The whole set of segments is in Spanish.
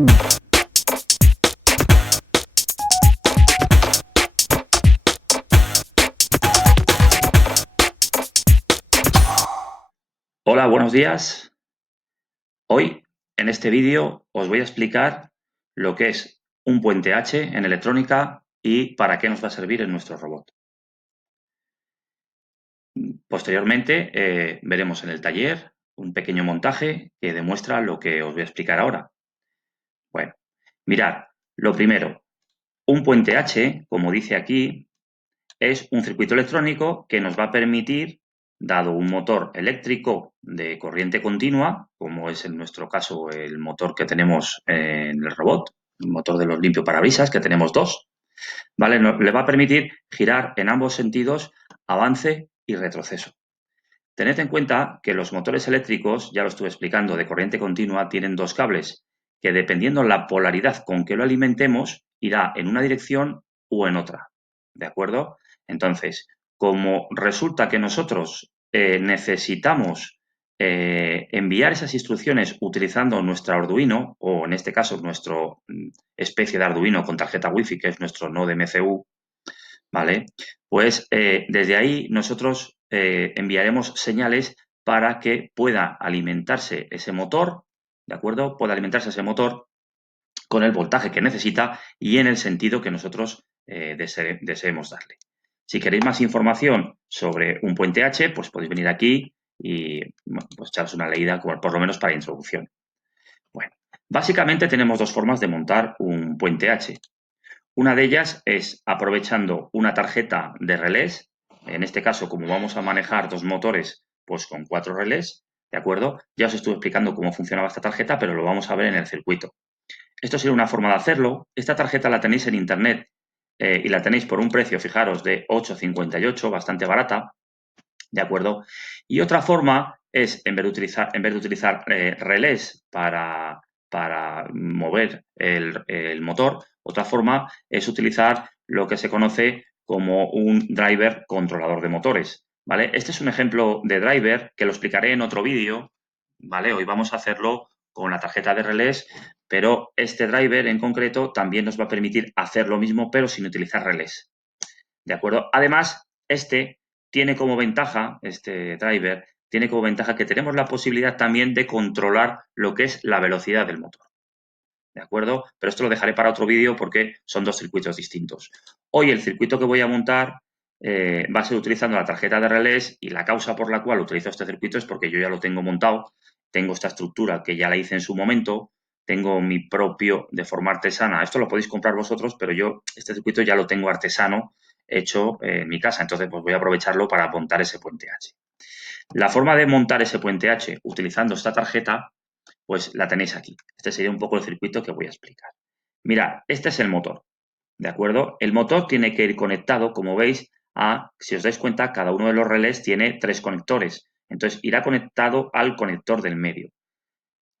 Hola, buenos días. Hoy, en este vídeo, os voy a explicar lo que es un puente H en electrónica y para qué nos va a servir en nuestro robot. Posteriormente, veremos en el taller un pequeño montaje que demuestra lo que os voy a explicar ahora. Bueno, mirad, lo primero, un puente H, como dice aquí, es un circuito electrónico que nos va a permitir, dado un motor eléctrico de corriente continua, como es en nuestro caso el motor que tenemos en el robot, el motor de los limpiaparabrisas, que tenemos dos, ¿vale? Le va a permitir girar en ambos sentidos, avance y retroceso. Tened en cuenta que los motores eléctricos, ya lo estuve explicando, de corriente continua, tienen dos cables que, dependiendo la polaridad con que lo alimentemos, irá en una dirección o en otra, ¿de acuerdo? Entonces, como resulta que nosotros necesitamos enviar esas instrucciones utilizando nuestro Arduino, o en este caso nuestro especie de Arduino con tarjeta Wi-Fi, que es nuestro nodo MCU, ¿vale? Pues desde ahí nosotros enviaremos señales para que pueda alimentarse ese motor, ¿de acuerdo? Pueda alimentarse ese motor con el voltaje que necesita y en el sentido que nosotros deseemos darle. Si queréis más información sobre un puente H, pues podéis venir aquí y bueno, pues echaros una leída, por lo menos para introducción. Bueno, básicamente tenemos dos formas de montar un puente H. Una de ellas es aprovechando una tarjeta de relés, en este caso, como vamos a manejar dos motores, pues con 4 relés, ¿de acuerdo? Ya os estuve explicando cómo funcionaba esta tarjeta, pero lo vamos a ver en el circuito. Esto sería una forma de hacerlo. Esta tarjeta la tenéis en internet y la tenéis por un precio, fijaros, de 8,58, bastante barata, ¿de acuerdo? Y otra forma es, en vez de utilizar relés para mover el motor, otra forma es utilizar lo que se conoce como un driver controlador de motores, ¿vale? Este es un ejemplo de driver que lo explicaré en otro vídeo, ¿vale? Hoy vamos a hacerlo con la tarjeta de relés, pero este driver en concreto también nos va a permitir hacer lo mismo, pero sin utilizar relés, ¿de acuerdo? Además, este driver, tiene como ventaja que tenemos la posibilidad también de controlar lo que es la velocidad del motor, ¿de acuerdo? Pero esto lo dejaré para otro vídeo porque son dos circuitos distintos. Hoy el circuito que voy a montar va a ser utilizando la tarjeta de relés y la causa por la cual utilizo este circuito es porque yo ya lo tengo montado, tengo esta estructura que ya la hice en su momento, tengo mi propio de forma artesana. Esto lo podéis comprar vosotros, pero yo este circuito ya lo tengo artesano hecho en mi casa, entonces pues voy a aprovecharlo para montar ese puente H. La forma de montar ese puente H utilizando esta tarjeta, pues la tenéis aquí. Este sería un poco el circuito que voy a explicar. Mirad, este es el motor, ¿de acuerdo? El motor tiene que ir conectado, como veis, si os dais cuenta, cada uno de los relés tiene 3 conectores. Entonces, irá conectado al conector del medio,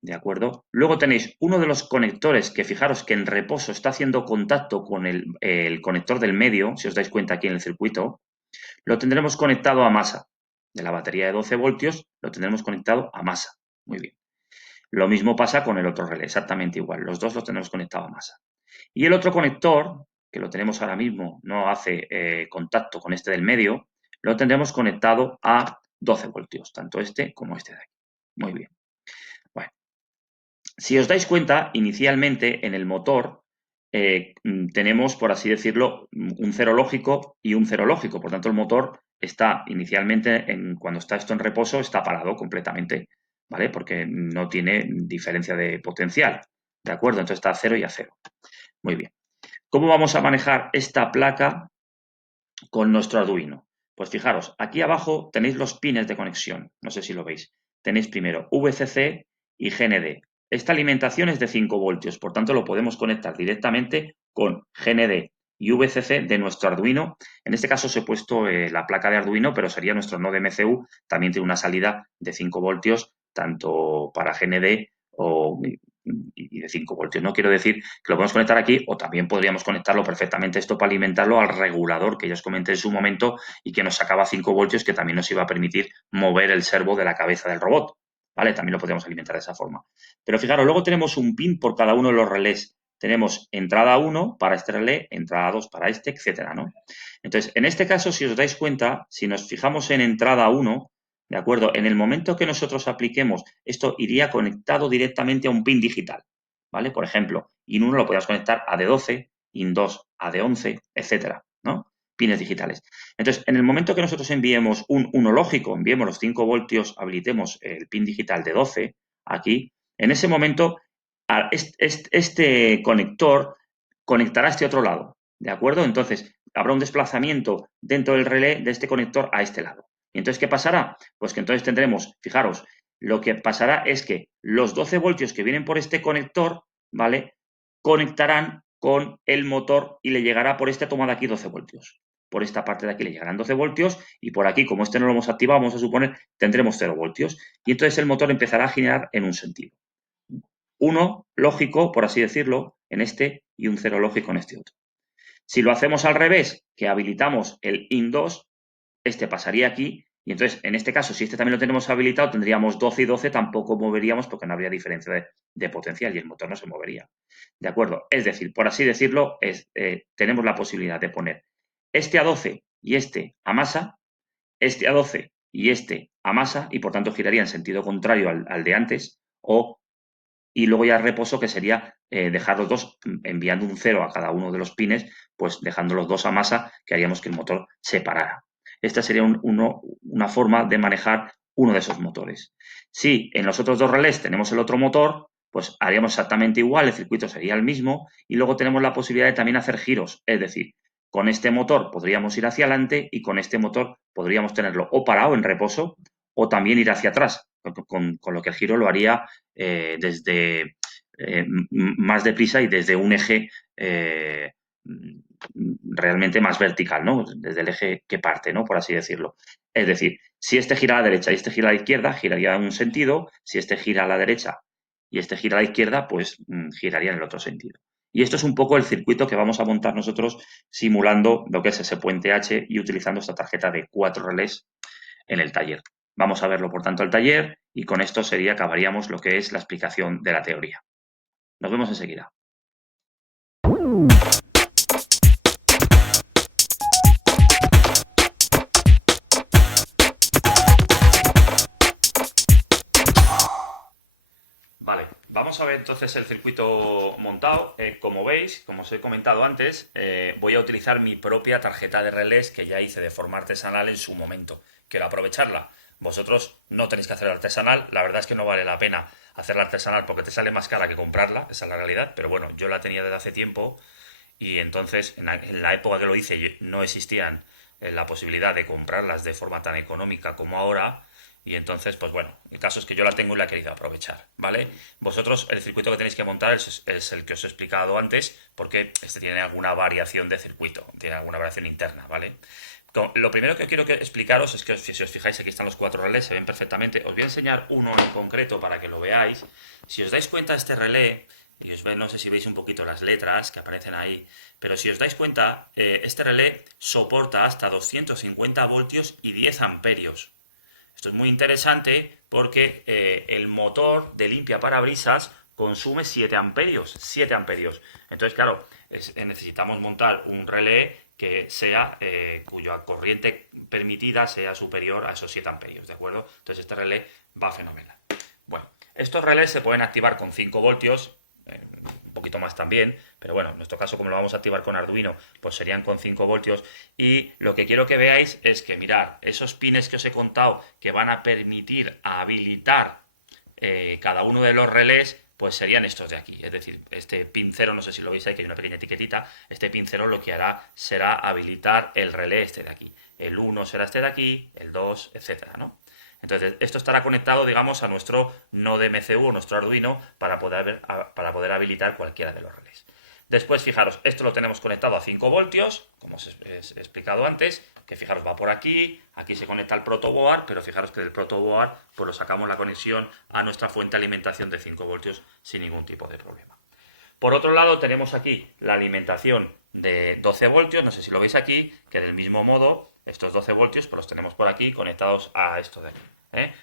¿de acuerdo? Luego tenéis uno de los conectores que fijaros que en reposo está haciendo contacto con el conector del medio, si os dais cuenta aquí en el circuito, lo tendremos conectado a masa. De la batería de 12 voltios lo tendremos conectado a masa. Muy bien. Lo mismo pasa con el otro relé, exactamente igual. Los dos los tenemos conectados a masa. Y el otro conector, que lo tenemos ahora mismo, no hace contacto con este del medio, lo tendremos conectado a 12 voltios, tanto este como este de aquí. Muy bien. Bueno, si os dais cuenta, inicialmente en el motor tenemos, por así decirlo, un cero lógico y un cero lógico. Por tanto, el motor está inicialmente, cuando está esto en reposo, está parado completamente, ¿vale? Porque no tiene diferencia de potencial, ¿de acuerdo? Entonces está a 0 y a 0. Muy bien. ¿Cómo vamos a manejar esta placa con nuestro Arduino? Pues fijaros, aquí abajo tenéis los pines de conexión. No sé si lo veis. Tenéis primero VCC y GND. Esta alimentación es de 5 voltios, por tanto lo podemos conectar directamente con GND y VCC de nuestro Arduino. En este caso os he puesto la placa de Arduino, pero sería nuestro nodo MCU. También tiene una salida de 5 voltios, tanto para GND y de 5 voltios. No quiero decir que lo podemos conectar aquí o también podríamos conectarlo perfectamente esto para alimentarlo al regulador que ya os comenté en su momento y que nos sacaba 5 voltios que también nos iba a permitir mover el servo de la cabeza del robot, ¿vale? También lo podríamos alimentar de esa forma. Pero fijaros, luego tenemos un pin por cada uno de los relés. Tenemos entrada 1 para este relé, entrada 2 para este, etcétera, ¿no? Entonces, en este caso, si os dais cuenta, si nos fijamos en entrada 1, ¿de acuerdo? En el momento que nosotros apliquemos, esto iría conectado directamente a un pin digital, ¿vale? Por ejemplo, IN 1 lo podríamos conectar a D12, IN 2 a D11, etcétera, ¿no? Pines digitales. Entonces, en el momento que nosotros enviemos un 1 lógico, enviemos los 5 voltios, habilitemos el pin digital de 12, aquí, en ese momento, este conector conectará a este otro lado, ¿de acuerdo? Entonces, habrá un desplazamiento dentro del relé de este conector a este lado. ¿Y entonces qué pasará? Pues que entonces tendremos, fijaros, lo que pasará es que los 12 voltios que vienen por este conector, ¿vale? Conectarán con el motor y le llegará por esta toma de aquí 12 voltios. Por esta parte de aquí le llegarán 12 voltios y por aquí, como este no lo hemos activado, vamos a suponer, tendremos 0 voltios. Y entonces el motor empezará a girar en un sentido. Uno lógico, por así decirlo, en este y un 0 lógico en este otro. Si lo hacemos al revés, que habilitamos el IN2, este pasaría aquí y entonces, en este caso, si este también lo tenemos habilitado, tendríamos 12 y 12, tampoco moveríamos porque no habría diferencia de potencial y el motor no se movería. ¿De acuerdo? Es decir, por así decirlo, tenemos la posibilidad de poner este a 12 y este a masa, este a 12 y este a masa, y por tanto giraría en sentido contrario al de antes, y luego ya reposo, que sería dejar los dos, enviando un 0 a cada uno de los pines, pues dejando los dos a masa, que haríamos que el motor se parara. Esta sería una forma de manejar uno de esos motores. Si en los otros dos relés tenemos el otro motor, pues haríamos exactamente igual, el circuito sería el mismo, y luego tenemos la posibilidad de también hacer giros, es decir, con este motor podríamos ir hacia adelante y con este motor podríamos tenerlo o parado en reposo o también ir hacia atrás, con lo que el giro lo haría desde más deprisa y desde un eje realmente más vertical, ¿no? Desde el eje que parte, ¿no? Por así decirlo. Es decir, si este gira a la derecha y este gira a la izquierda, giraría en un sentido. Si este gira a la derecha y este gira a la izquierda, pues giraría en el otro sentido. Y esto es un poco el circuito que vamos a montar nosotros simulando lo que es ese puente H y utilizando esta tarjeta de 4 relés en el taller. Vamos a verlo, por tanto, al taller y con esto acabaríamos lo que es la explicación de la teoría. Nos vemos enseguida. Vale, vamos a ver entonces el circuito montado. Como veis, como os he comentado antes, voy a utilizar mi propia tarjeta de relés que ya hice de forma artesanal en su momento. Quiero aprovecharla. Vosotros no tenéis que hacerla artesanal, la verdad es que no vale la pena hacerla artesanal porque te sale más cara que comprarla, esa es la realidad, pero bueno, yo la tenía desde hace tiempo y entonces en la época que lo hice no existían la posibilidad de comprarlas de forma tan económica como ahora. Y entonces, pues bueno, el caso es que yo la tengo y la he querido aprovechar, ¿vale? Vosotros, el circuito que tenéis que montar es el que os he explicado antes, porque este tiene alguna variación de circuito, tiene alguna variación interna, ¿vale? Lo primero que quiero explicaros es que si os fijáis, aquí están los 4 relés, se ven perfectamente. Os voy a enseñar uno en concreto para que lo veáis. Si os dais cuenta, este relé, y os no sé si veis un poquito las letras que aparecen ahí, pero si os dais cuenta, este relé soporta hasta 250 voltios y 10 amperios. Esto es muy interesante porque el motor de limpia parabrisas consume 7 amperios. 7 amperios. Entonces, claro, necesitamos montar un relé que sea, cuya corriente permitida sea superior a esos 7 amperios, ¿de acuerdo? Entonces este relé va fenomenal. Bueno, estos relés se pueden activar con 5 voltios, un poquito más también, pero bueno, en nuestro caso, como lo vamos a activar con Arduino, pues serían con 5 voltios. Y lo que quiero que veáis es que, mirad, esos pines que os he contado que van a permitir habilitar cada uno de los relés, pues serían estos de aquí. Es decir, este pin 0, no sé si lo veis ahí, que hay una pequeña etiquetita, este pin 0 lo que hará será habilitar el relé este de aquí. El 1 será este de aquí, el 2, etcétera, ¿no? Entonces, esto estará conectado, digamos, a nuestro Node MCU, nuestro Arduino, para poder habilitar cualquiera de los relés. Después, fijaros, esto lo tenemos conectado a 5 voltios, como os he explicado antes, que fijaros va por aquí, aquí se conecta al protoboard, pero fijaros que del protoboard pues lo sacamos la conexión a nuestra fuente de alimentación de 5 voltios sin ningún tipo de problema. Por otro lado, tenemos aquí la alimentación de 12 voltios, no sé si lo veis aquí, que del mismo modo, estos 12 voltios pues los tenemos por aquí conectados a esto de aquí,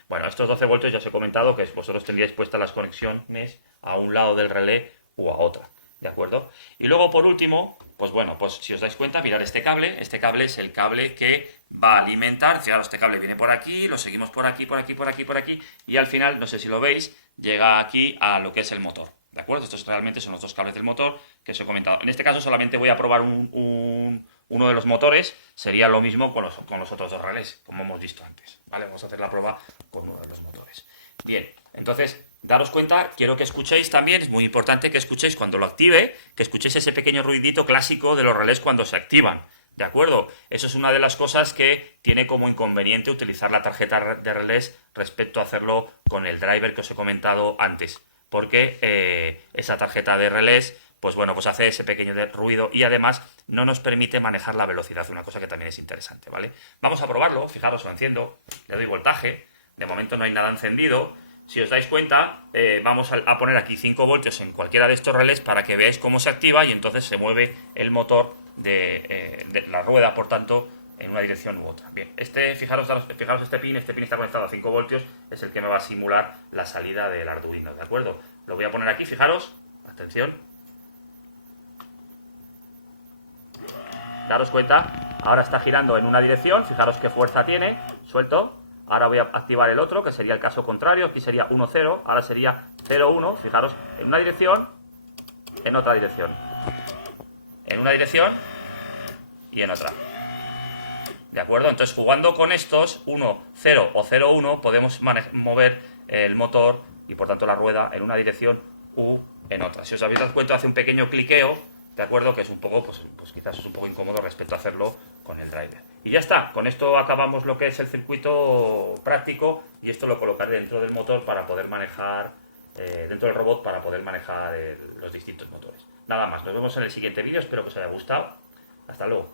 Bueno, estos 12 voltios ya os he comentado que vosotros tendríais puestas las conexiones a un lado del relé o a otra, ¿de acuerdo? Y luego, por último, pues bueno, pues si os dais cuenta, mirad este cable es el cable que va a alimentar, fijaros, este cable viene por aquí, lo seguimos por aquí, por aquí, por aquí, por aquí, y al final, no sé si lo veis, llega aquí a lo que es el motor, ¿de acuerdo? Estos realmente son los dos cables del motor que os he comentado. En este caso solamente voy a probar uno de los motores, sería lo mismo con los otros dos relés, como hemos visto antes, ¿vale? Vamos a hacer la prueba con uno de los motores. Bien, entonces, daros cuenta, quiero que escuchéis también, es muy importante que escuchéis cuando lo active, que escuchéis ese pequeño ruidito clásico de los relés cuando se activan, ¿de acuerdo? Eso es una de las cosas que tiene como inconveniente utilizar la tarjeta de relés respecto a hacerlo con el driver que os he comentado antes, porque esa tarjeta de relés, pues bueno, pues hace ese pequeño ruido y además no nos permite manejar la velocidad, una cosa que también es interesante, ¿vale? Vamos a probarlo, fijaros, lo enciendo, le doy voltaje, de momento no hay nada encendido. Si os dais cuenta, vamos a poner aquí 5 voltios en cualquiera de estos relés para que veáis cómo se activa y entonces se mueve el motor de la rueda, por tanto, en una dirección u otra. Bien, fijaros este pin está conectado a 5 voltios, es el que me va a simular la salida del Arduino, ¿de acuerdo? Lo voy a poner aquí, fijaros, atención. Daros cuenta, ahora está girando en una dirección, fijaros qué fuerza tiene, suelto. Ahora voy a activar el otro, que sería el caso contrario, aquí sería 1, 0, ahora sería 0, 1, fijaros, en una dirección, en otra dirección. En una dirección y en otra. ¿De acuerdo? Entonces, jugando con estos 1, 0 o 0, 1, podemos mover el motor y por tanto la rueda en una dirección u en otra. Si os habéis dado cuenta, hace un pequeño cliqueo, ¿de acuerdo? Que es un poco, pues quizás es un poco incómodo respecto a hacerlo con el driver. Y ya está, con esto acabamos lo que es el circuito práctico y esto lo colocaré dentro del motor para poder manejar, dentro del robot para poder manejar los distintos motores. Nada más, nos vemos en el siguiente vídeo, espero que os haya gustado. Hasta luego.